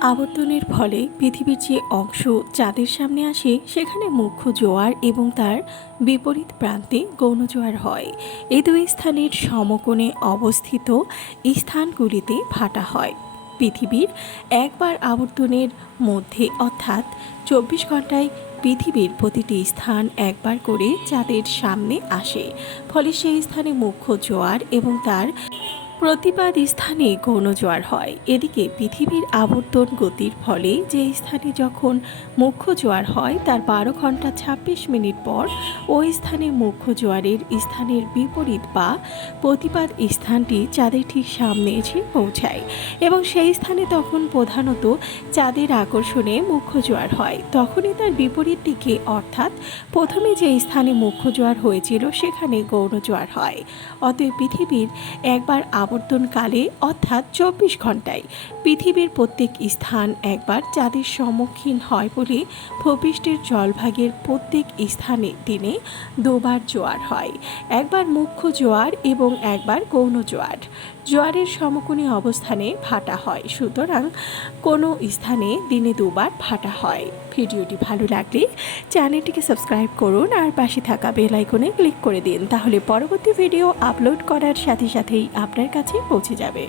আবর্তনের ফলে পৃথিবীর যে অংশ চাঁদের সামনে আসে, সেখানে মুখ্য জোয়ার এবং তার বিপরীত প্রান্তে গৌণ জোয়ার হয়। এই দুই স্থানের সমকোণে অবস্থিত স্থানগুলিতে ফাটা হয়। পৃথিবীর একবার আবর্তনের মধ্যে, অর্থাৎ চব্বিশ ঘন্টায় পৃথিবীর প্রতিটি স্থান একবার করে চাঁদের সামনে আসে। ফলে সেই স্থানে মুখ্য জোয়ার এবং তার প্রতিবাদ স্থানে গৌণ জোয়ার হয়। এদিকে পৃথিবীর আবর্তন গতির ফলে যে স্থানে যখন মুখ্য জোয়ার হয়, তার বারো ঘণ্টা ছাব্বিশ মিনিট পর ওই স্থানে মুখ্য জোয়ারের স্থানের বিপরীত বা প্রতিবাদ স্থানটি চাঁদের ঠিক সামনে এসে পৌঁছায় এবং সেই স্থানে তখন প্রধানত চাঁদের আকর্ষণে মুখ্য জোয়ার হয়। তখনই তার বিপরীত দিকে, অর্থাৎ প্রথমে যে স্থানে মুখ্য জোয়ার হয়েছিল, সেখানে গৌণ জোয়ার হয়। অতএব পৃথিবীর একবার আবর্তনকালে অর্থাৎ চব্বিশ ঘন্টায় পৃথিবীর প্রত্যেক স্থান একবার চাঁদের সম্মুখীন হয় বলে ভূপৃষ্ঠের জলভাগের প্রত্যেক স্থানে দিনে দুবার জোয়ার হয়। একবার মুখ্য জোয়ার এবং একবার গৌণ জোয়ার। জোয়ারের সমকোণী অবস্থানে ভাটা হয়, সুতরাং কোনো স্থানে দিনে দুবার ভাটা হয়। ভিডিওটি ভালো লাগলে চ্যানেলটিকে সাবস্ক্রাইব করুন আর পাশে থাকা বেল আইকনে ক্লিক করে দিন, তাহলে পরবর্তী ভিডিও আপলোড করার সাথে সাথেই আপনার কাছে পৌঁছে যাবে।